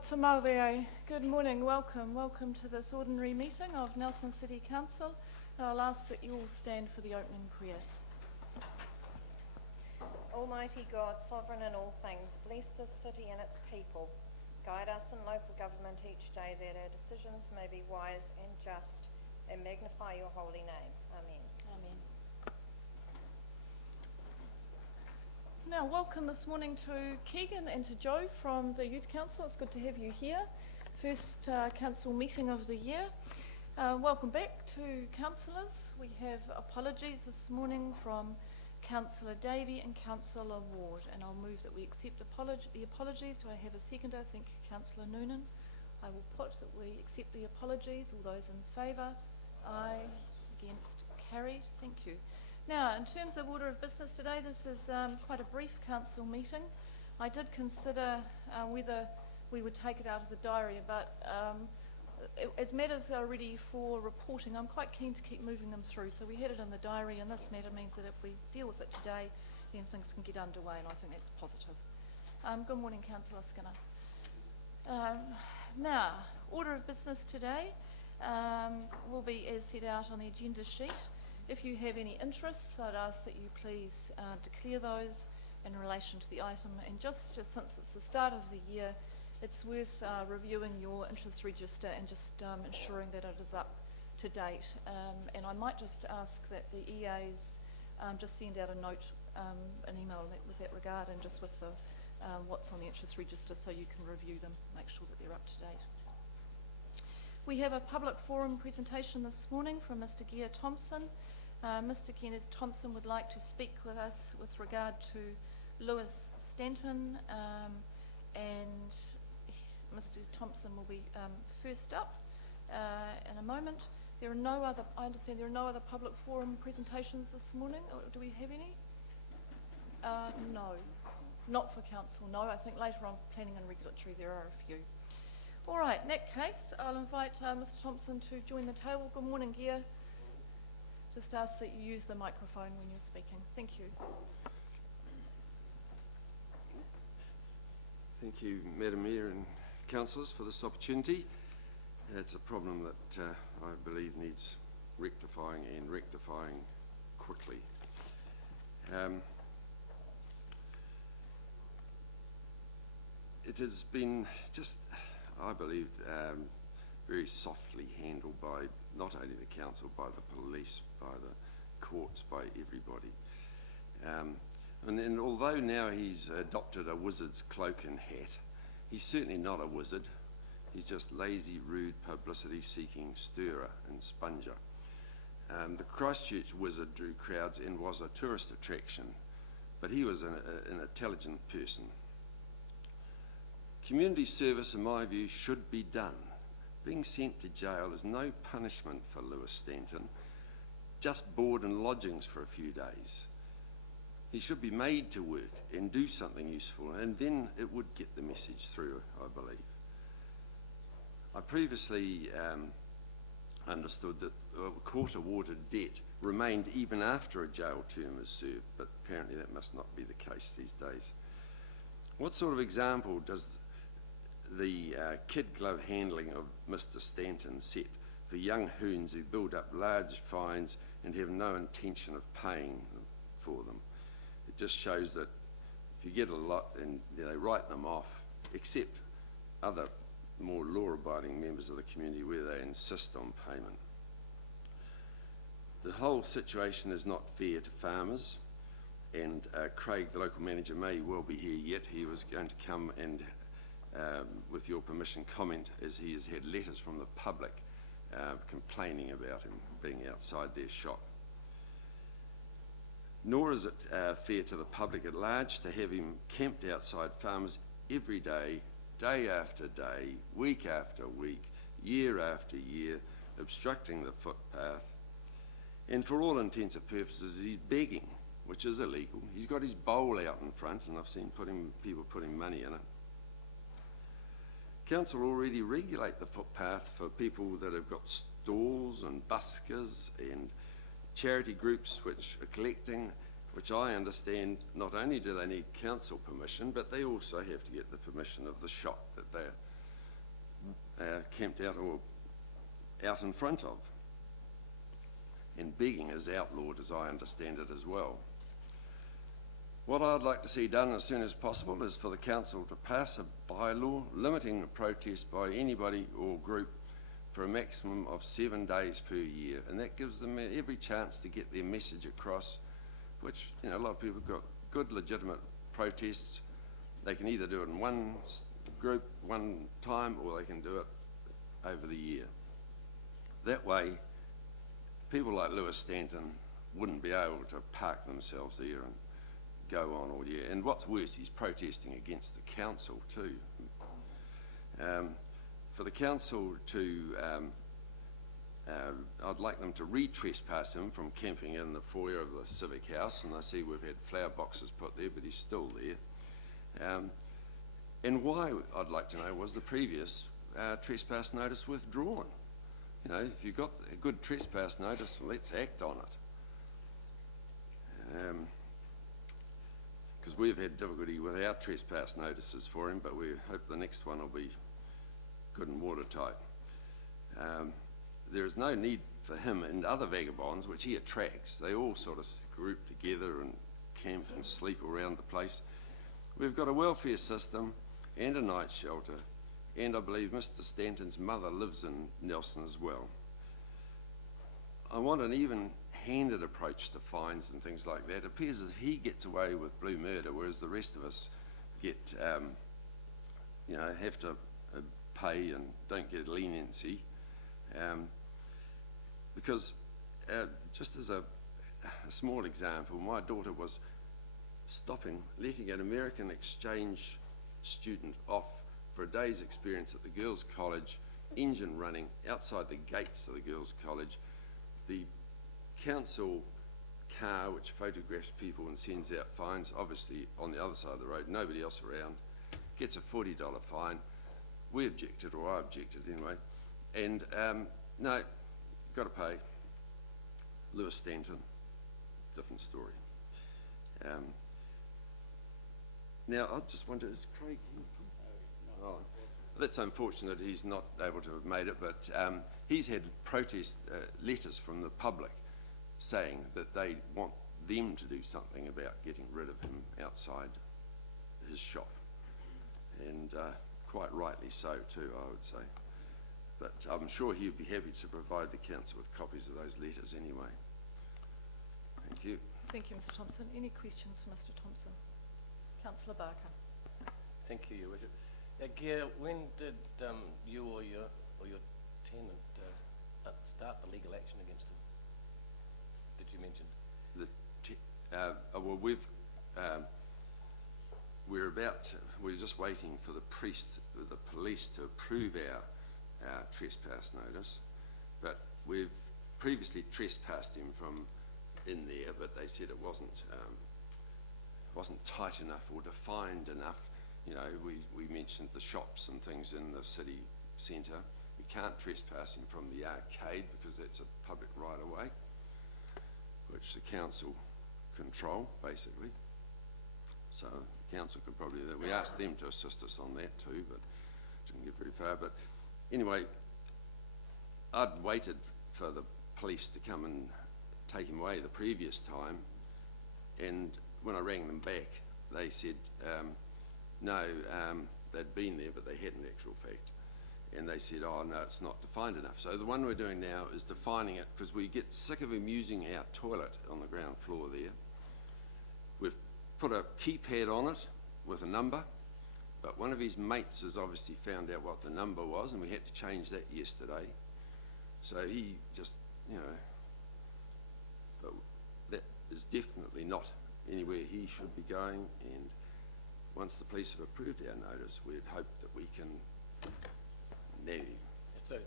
Te Maurei. Good morning, welcome to this ordinary meeting of Nelson City Council. I'll ask that you all stand for the opening prayer. Almighty God, sovereign in all things, bless this city and its people. Guide us in local government each day that our decisions may be wise and just, and magnify your holy name. Amen. Amen. Now, welcome this morning to Keegan and to Joe from the Youth Council. It's good to have you here. First council meeting of the year. Welcome back to councillors. We have apologies this morning from Councillor Davey and Councillor Ward, and I'll move that we accept the apologies. Do I have a seconder? Thank you, Councillor Noonan. I will put that we accept the apologies. All those in favour? Aye. Against? Carried. Thank you. Now, in terms of order of business today, this is quite a brief council meeting. I did consider whether we would take it out of the diary, but as matters are ready for reporting, I'm quite keen to keep moving them through. So we had it in the diary, and this matter means that if we deal with it today, then things can get underway, and I think that's positive. Good morning, Councillor Skinner. Now, order of business today will be as set out on the agenda sheet. If you have any interests, I'd ask that you please declare those in relation to the item. And just since it's the start of the year, it's worth reviewing your interest register and just ensuring that it is up to date. And I might just ask that the EAs just send out a note, an email with that regard, and just with the what's on the interest register, so you can review them, make sure that they're up to date. We have a public forum presentation this morning from Mr. Gear Thompson. Mr. Kenneth Thompson would like to speak with us with regard to Lewis Stanton, and Mr. Thompson will be first up in a moment. There are no other, I understand there are no other public forum presentations this morning. Or do we have any? No, not for council, no. I think later on planning and regulatory there are a few. All right, in that case, I'll invite Mr. Thompson to join the table. Good morning, Gear. Just ask that you use the microphone when you're speaking. Thank you. Thank you, Madam Mayor and councillors, for this opportunity. It's a problem that I believe needs rectifying, and rectifying quickly. It has been just, I believe, very softly handled by not only the council, by the police, by the courts, by everybody. And although now he's adopted a wizard's cloak and hat, he's certainly not a wizard. He's just lazy, rude, publicity-seeking stirrer and sponger. The Christchurch wizard drew crowds and was a tourist attraction, but he was an intelligent person. Community service, in my view, should be done. Being sent to jail is no punishment for Lewis Stanton, just board and lodgings for a few days. He should be made to work and do something useful, and then it would get the message through, I believe. I previously understood that court-awarded debt remained even after a jail term is served, but apparently that must not be the case these days. What sort of example does the kid glove handling of Mr. Stanton set for young hoons who build up large fines and have no intention of paying for them? It just shows that if you get a lot and they write them off, except other more law-abiding members of the community where they insist on payment. The whole situation is not fair to farmers, and Craig, the local manager, may well be here yet. He was going to come and, with your permission, comment, as he has had letters from the public complaining about him being outside their shop. Nor is it fair to the public at large to have him camped outside farmers every day, day after day, week after week, year after year, obstructing the footpath. And for all intents and purposes, he's begging, which is illegal. He's got his bowl out in front, and I've seen people putting money in it. Council already regulate the footpath for people that have got stalls and buskers and charity groups which are collecting, which I understand not only do they need council permission, but they also have to get the permission of the shop that they're camped out or out in front of. And begging is outlawed, as I understand it as well. What I'd like to see done as soon as possible is for the council to pass a bylaw limiting the protest by anybody or group for a maximum of 7 days per year, and that gives them every chance to get their message across, which, you know, a lot of people have got good legitimate protests. They can either do it in one group, one time, or they can do it over the year. That way, people like Lewis Stanton wouldn't be able to park themselves there and go on all year. And what's worse, he's protesting against the council too. For the council to, I'd like them to re-trespass him from camping in the foyer of the Civic House, and I see we've had flower boxes put there, but he's still there. And why, I'd like to know, was the previous trespass notice withdrawn? You know, if you've got a good trespass notice, well, let's act on it. Because we've had difficulty with our trespass notices for him, but we hope the next one will be good and watertight. There is no need for him and other vagabonds, which he attracts. They all sort of group together and camp and sleep around the place. We've got a welfare system and a night shelter, and I believe Mr. Stanton's mother lives in Nelson as well. I want an even-handed approach to fines and things like that. It appears as he gets away with blue murder, whereas the rest of us get, you know, have to pay and don't get leniency. Because, just as a small example, my daughter was letting an American exchange student off for a day's experience at the girls' college, engine running outside the gates of the girls' college. The council car, which photographs people and sends out fines, obviously on the other side of the road, nobody else around, gets a $40 fine. We objected, or I objected anyway, and no, got to pay. Lewis Stanton, different story. Now, I just wonder, is Craig here? Oh, that's unfortunate he's not able to have made it, but he's had protest letters from the public saying that they want them to do something about getting rid of him outside his shop, and quite rightly so too, I would say. But I'm sure he'd be happy to provide the council with copies of those letters anyway. Thank you. Thank you, Mr. Thompson. Any questions for Mr. Thompson? Councillor Barker. Thank you, Your Worship. Gear, when did you or your tenant start the legal action against him? Did you mention? Well, we're just waiting for the police to approve our trespass notice, but we've previously trespassed him from in there, but they said it wasn't tight enough or defined enough. You know, we mentioned the shops and things in the city centre. We can't trespass him from the arcade because that's a public right-of-way, which the council control, basically. So the council could probably, we asked them to assist us on that too, but didn't get very far. But anyway, I'd waited for the police to come and take him away the previous time, and when I rang them back, they said no, they'd been there, but they hadn't, actual fact. And they said, oh no, it's not defined enough. So the one we're doing now is defining it, because we get sick of him using our toilet on the ground floor there. We've put a keypad on it with a number, but one of his mates has obviously found out what the number was, and we had to change that yesterday. So he just, you know, but that is definitely not anywhere he should be going, and once the police have approved our notice, we'd hope that we can nab him. So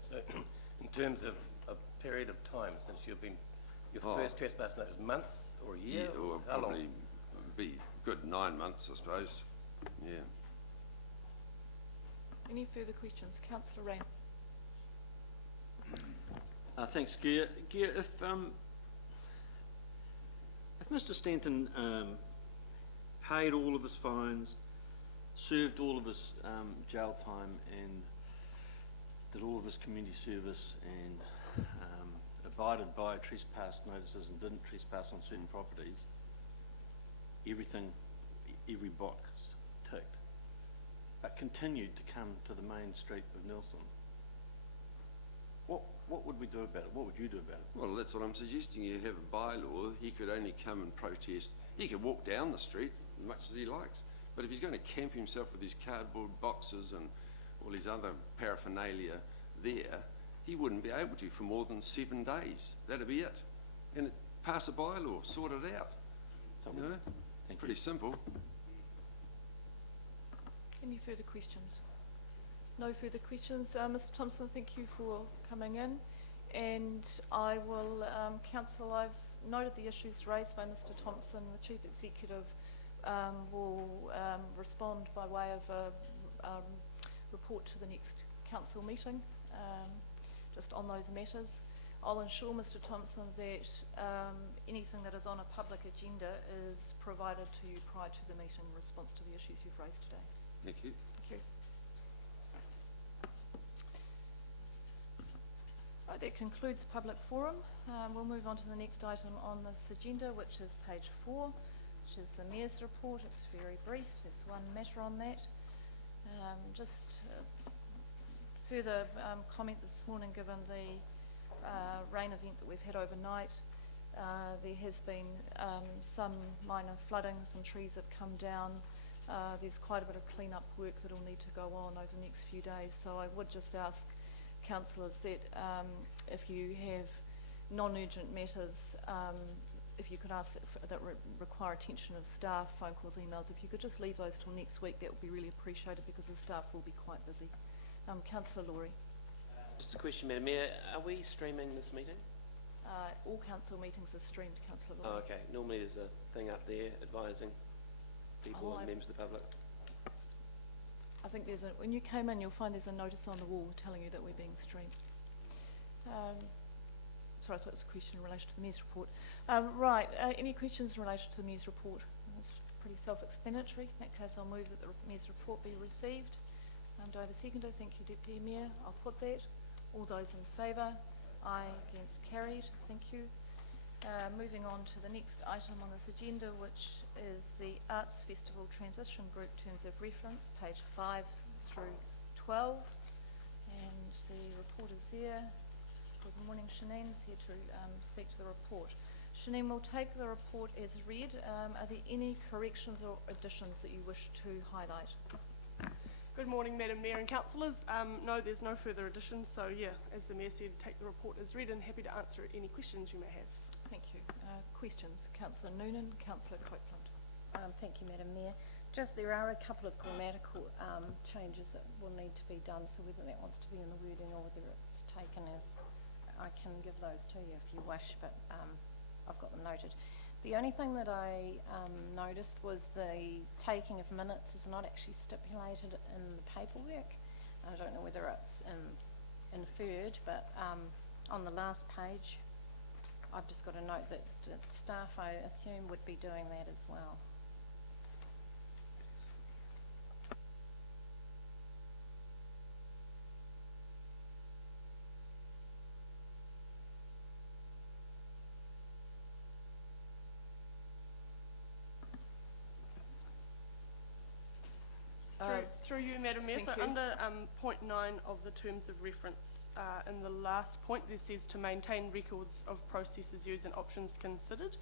in terms of a period of time since you've been, your first trespass notice, months or a year? Yeah, or how probably long? Be good 9 months, I suppose. Yeah. Any further questions? Councillor Rain. Thanks, Gear. Gear, if Mr. Stanton paid all of his fines, served all of his jail time, and did all of his community service and abided by trespass notices and didn't trespass on certain properties, everything, every box ticked, but continued to come to the main street of Nelson, what would we do about it? What would you do about it? Well, that's what I'm suggesting. You have a bylaw. He could only come and protest. He could walk down the street as much as he likes. But if he's going to camp himself with his cardboard boxes and all his other paraphernalia there, he wouldn't be able to for more than 7 days. That'd be it. And pass a bylaw, sort it out. You know? Pretty simple. Any further questions? No further questions. Mr Thompson, thank you for coming in. And I will, Council, I've noted the issues raised by Mr Thompson. The Chief Executive will respond by way of a report to the next Council meeting, just on those matters. I'll ensure, Mr Thompson, that anything that is on a public agenda is provided to you prior to the meeting in response to the issues you've raised today. Thank you. Thank you. Right, that concludes public forum. We'll move on to the next item on this agenda, which is page 4, which is the Mayor's report. It's very brief. There's one matter on that. Further comment this morning, given the rain event that we've had overnight, there has been some minor flooding, some trees have come down. There's quite a bit of clean-up work that will need to go on over the next few days. So I would just ask councillors that if you have non-urgent matters, if you could ask that require attention of staff, phone calls, emails, if you could just leave those till next week, that would be really appreciated because the staff will be quite busy. Councillor Laurie. Just a question, Madam Mayor. Are we streaming this meeting? All council meetings are streamed, Councillor Laurie. Oh, okay. Normally there's a thing up there advising people and members of the public. I think there's when you came in, you'll find there's a notice on the wall telling you that we're being streamed. Sorry, I thought it was a question in relation to the Mayor's report. Right, any questions in relation to the Mayor's report? It's pretty self-explanatory. In that case, I'll move that the Mayor's report be received. Do I have a seconder? Thank you, Deputy Mayor. I'll put that. All those in favour? Aye. Against? Carried. Thank you. Moving on to the next item on this agenda, which is the Arts Festival Transition Group Terms of Reference, page 5 through 12. And the report is there. Good morning, Shanine is here to speak to the report. Shanine, we'll take the report as read. Are there any corrections or additions that you wish to highlight? Good morning, Madam Mayor and Councillors. No, there's no further additions, so yeah, as the Mayor said, take the report as read and happy to answer any questions you may have. Thank you. Questions? Councillor Noonan, Councillor Copeland. Thank you, Madam Mayor. Just there are a couple of grammatical changes that will need to be done, so whether that wants to be in the wording or whether it's taken as, I can give those to you if you wish, but I've got them noted. The only thing that I noticed was the taking of minutes is not actually stipulated in the paperwork. I don't know whether it's inferred, but on the last page, I've just got a note that staff, I assume, would be doing that as well. Through you, Madam Mayor, so Thank you. under point 9 of the terms of reference, in the last point, this says to maintain records of processes used and options considered,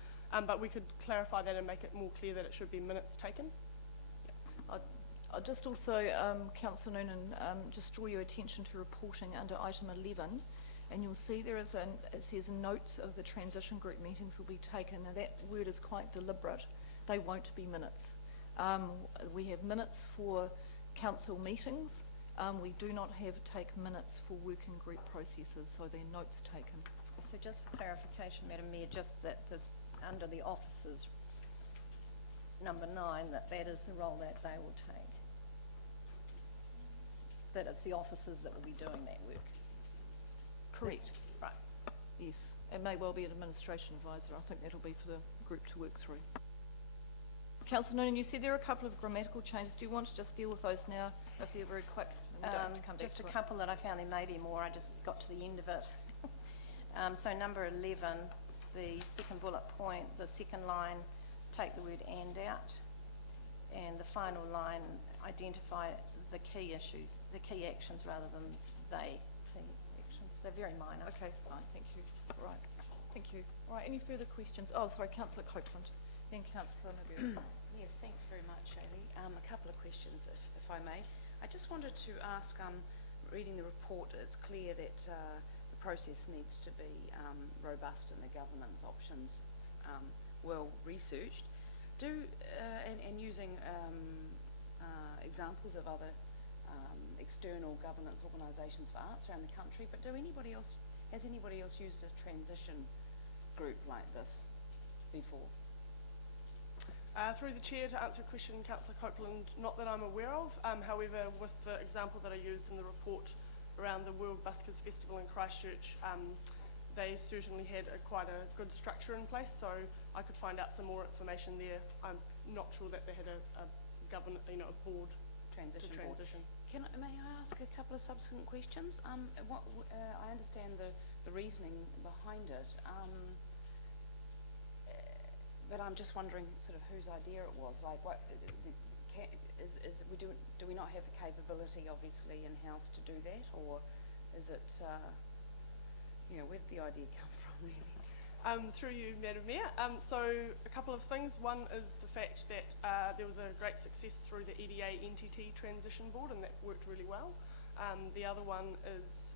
but we could clarify that and make it more clear that it should be minutes taken. I'll just also, Councillor Noonan, just draw your attention to reporting under item 11, and you'll see there is it says notes of the transition group meetings will be taken. Now that word is quite deliberate. They won't be minutes. We have minutes for council meetings. We do not take minutes for working group processes, so they're notes taken. So just for clarification, Madam Mayor, just that this, under the officers, number 9, that is the role that they will take. That it's the officers that will be doing that work. Correct. Right. Yes. It may well be an administration advisor. I think that'll be for the group to work through. Councillor Noonan, you said there are a couple of grammatical changes. Do you want to just deal with those now, if they're very quick, and we don't have to come back Just to a it. couple that I found, there may be more, I just got to the end of it. So number 11, the second bullet point, the second line, take the word "and" out, and the final line, identify the key issues, the key actions rather than they key actions. They're very minor. Okay, fine, thank you. Right, thank you. All right, any further questions? Oh, sorry, Councillor Copeland, then Councillor McGurk. Yes, thanks very much, Shaylee. A couple of questions, if I may. I just wanted to ask, reading the report, it's clear that the process needs to be robust and the governance options well researched. And using examples of other external governance organisations for arts around the country, but has anybody else used a transition group like this before? Through the chair, to answer a question, Councillor Copeland, not that I'm aware of. However, with the example that I used in the report around the World Buskers Festival in Christchurch, they certainly had quite a good structure in place, so I could find out some more information there. I'm not sure that they had a board Transition to board. transition. May I ask a couple of subsequent questions? I understand the reasoning behind it, but I'm just wondering sort of whose idea it was. Like, what do we not have the capability, obviously, in house to do that, or is it? Where did the idea come from, really? Through you, Madam Mayor. So a couple of things. One is the fact that there was a great success through the EDA NTT transition board, and that worked really well. The other one is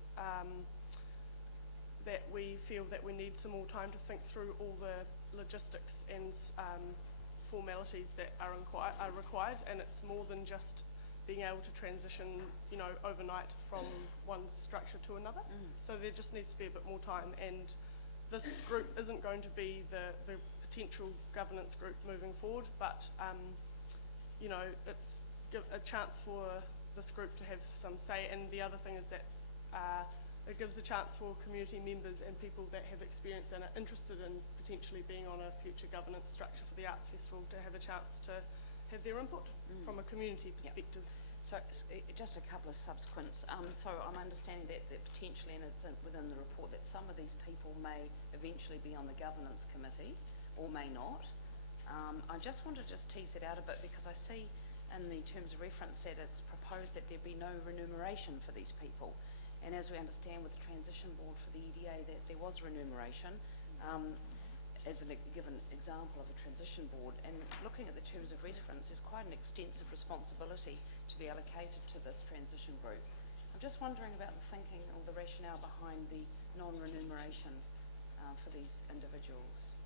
that we feel that we need some more time to think through all the logistics and formalities that are required, and it's more than just being able to transition, overnight from one structure to another. So there just needs to be a bit more time, and this group isn't going to be the potential governance group moving forward, but it's a chance for this group to have some say. And the other thing is that it gives a chance for community members and people that have experience and are interested in potentially being on a future governance structure for the Arts Festival to have a chance to have their input from a community perspective. So just a couple of subsequents. So I'm understanding that potentially, and it's within the report, that some of these people may eventually be on the governance committee or may not. I just want to tease it out a bit, because I see in the terms of reference that it's proposed that there be no remuneration for these people. And as we understand with the transition board for the EDA, that there was remuneration, as a given example of a transition board. And looking at the terms of reference, there's quite an extensive responsibility to be allocated to this transition group. I'm just wondering about the thinking or the rationale behind the non-remuneration for these individuals.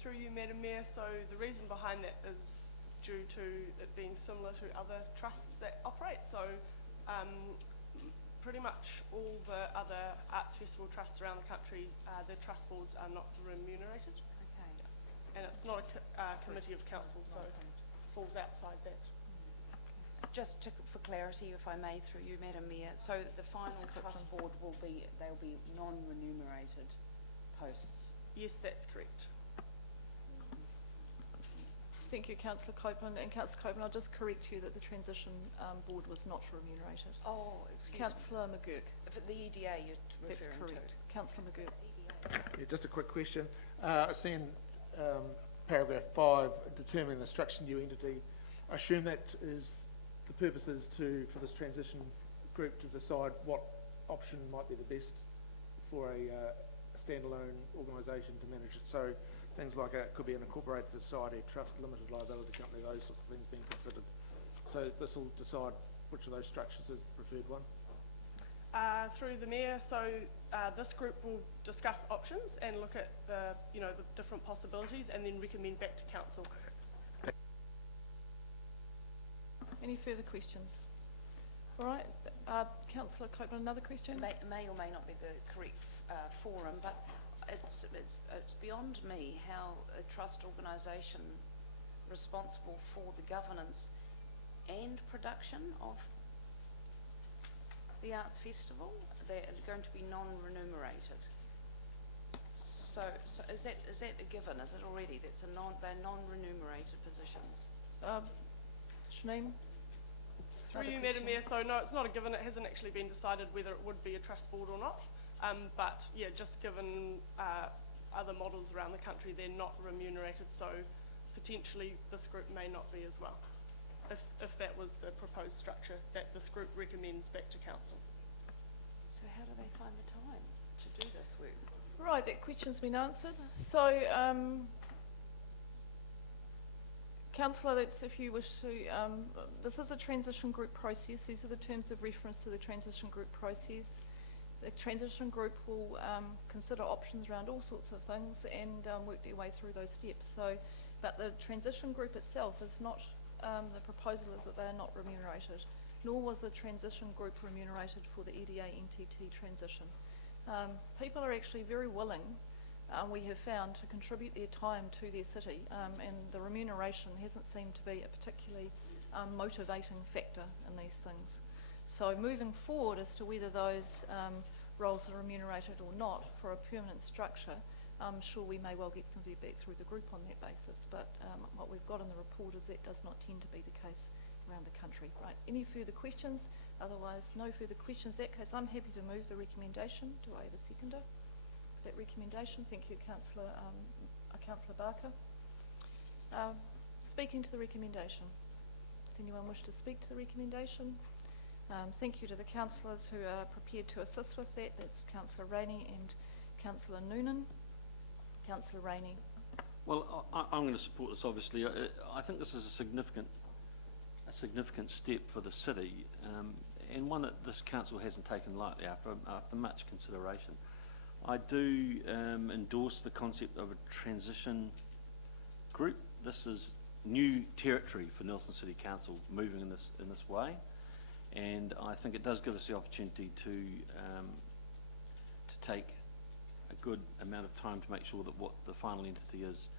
Through you, Madam Mayor, so the reason behind that is due to it being similar to other trusts that operate. So pretty much all the other arts festival trusts around the country, the trust boards are not remunerated. Okay. And it's not a committee of council, so it falls outside that. Just for clarity, if I may, through you, Madam Mayor, so the final trust board they'll be non-remunerated posts? Yes, that's correct. Thank you, Councillor Copeland. And Councillor Copeland, I'll just correct you that the transition board was not remunerated. Oh, excuse me. Councillor McGurk. For the EDA you're referring That's correct. to? Councillor McGurk. Yeah, just a quick question. I see in paragraph 5, determining the structure new entity. I assume that is the purpose is for this transition group to decide what option might be the best for a standalone organisation to manage it. So things like it could be an incorporated society, trust, limited liability company, those sorts of things being considered. So this will decide which of those structures is the preferred one. Through the Mayor, so this group will discuss options and look at the different possibilities, and then recommend back to council. Any further questions? All right, Councillor Copeland, another question? May or may not be the correct forum, but it's beyond me how a trust organisation responsible for the governance and production of the Arts Festival, they're going to be non-remunerated. So is that a given? Is it already? They're non-remunerated positions. Shanine? Through you, Madam Mayor, so no, it's not a given. It hasn't actually been decided whether it would be a trust board or not. But yeah, just given other models around the country, they're not remunerated, so potentially this group may not be as well, if that was the proposed structure that this group recommends back to council. So how do they find the time to do this work? Right, that question's been answered. So, Councillor, that's if you wish to, this is a transition group process. These are the terms of reference to the transition group process. The transition group will consider options around all sorts of things and work their way through those steps. So, but the transition group itself is not, the proposal is that they are not remunerated, nor was a transition group remunerated for the EDA NTT transition. People are actually very willing, we have found, to contribute their time to their city, and the remuneration hasn't seemed to be a particularly motivating factor in these things. So moving forward as to whether those roles are remunerated or not for a permanent structure, I'm sure we may well get some feedback through the group on that basis, but what we've got in the report is that does not tend to be the case around the country. Right, any further questions? Otherwise, no further questions. In that case, I'm happy to move the recommendation. Do I have a seconder for that recommendation? Thank you, Councillor Barker. Speaking to the recommendation. Does anyone wish to speak to the recommendation? Thank you to the councillors who are prepared to assist with that. That's Councillor Rainey and Councillor Noonan. Councillor Rainey. Well, I'm going to support this, obviously. I think this is a significant step for the city, and one that this council hasn't taken lightly after much consideration. I do endorse the concept of a transition group. This is new territory for Nelson City Council moving in this way, and I think it does give us the opportunity to take a good amount of time to make sure that what the final entity is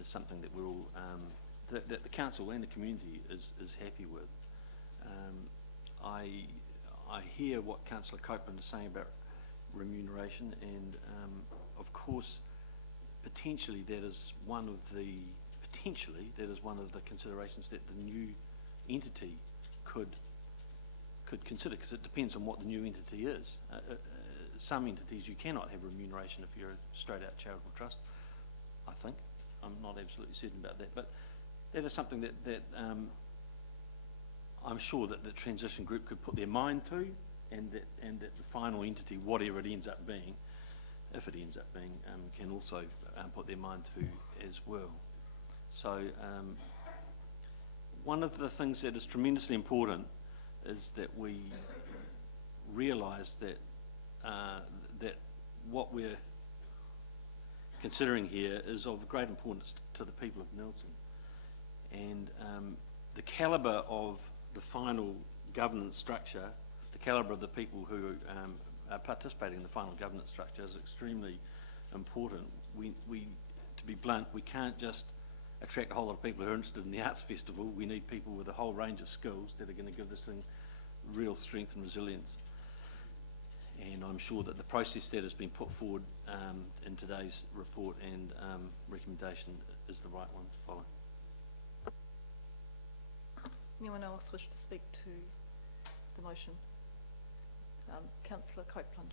something that we're all that the council and the community is happy with. I hear what Councillor Copeland is saying about remuneration, and of course, potentially that is one of the considerations that the new entity could consider, because it depends on what the new entity is. Some entities you cannot have remuneration if you're a straight out charitable trust, I think. I'm not absolutely certain about that, but that is something that I'm sure that the transition group could put their mind to, and that the final entity, whatever it ends up being, if it ends up being, can also put their mind to as well. So one of the things that is tremendously important is that we realise that that what we're considering here is of great importance to the people of Nelson, and the calibre of the final governance structure, the calibre of the people who are participating in the final governance structure is extremely important. To be blunt, we can't just attract a whole lot of people who are interested in the arts festival. We need people with a whole range of skills that are going to give this thing real strength and resilience. And I'm sure that the process that has been put forward in today's report and recommendation is the right one to follow. Anyone else wish to speak to the motion? Councillor Copeland.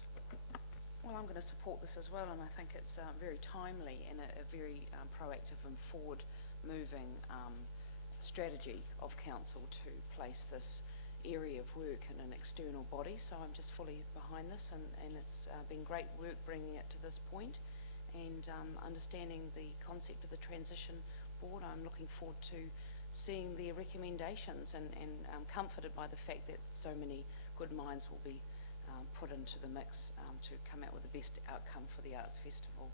Well, I'm going to support this as well, and I think it's very timely and a very proactive and forward-moving strategy of council to place this area of work in an external body. So I'm just fully behind this, and it's been great work bringing it to this point, and understanding the concept of the transition board. I'm looking forward to seeing their recommendations, and comforted by the fact that so many good minds will be put into the mix to come out with the best outcome for the Arts Festival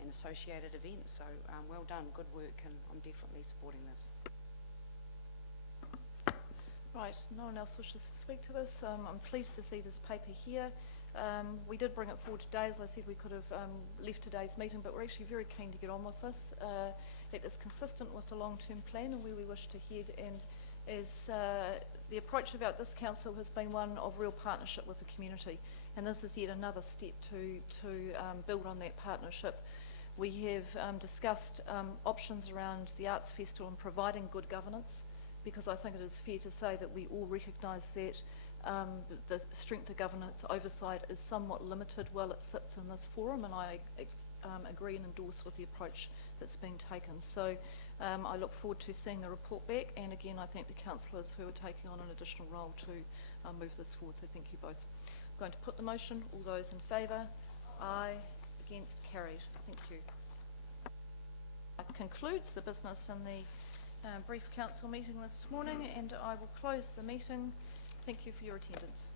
and associated events. So well done, good work, and I'm definitely supporting this. Right, no one else wishes to speak to this. I'm pleased to see this paper here. We did bring it forward today. As I said, we could have left today's meeting, but we're actually very keen to get on with this. It is consistent with the long-term plan and where we wish to head, and as the approach about this council has been one of real partnership with the community, and this is yet another step to build on that partnership. We have discussed options around the Arts Festival and providing good governance, because I think it is fair to say that we all recognise that the strength of governance oversight is somewhat limited while it sits in this forum, and I agree and endorse with the approach that's being taken. So I look forward to seeing the report back, and again I thank the councillors who are taking on an additional role to move this forward, so thank you both. I'm going to put the motion. All those in favour? Aye. Against? Carried. Thank you. That concludes the business in the brief council meeting this morning, and I will close the meeting. Thank you for your attendance.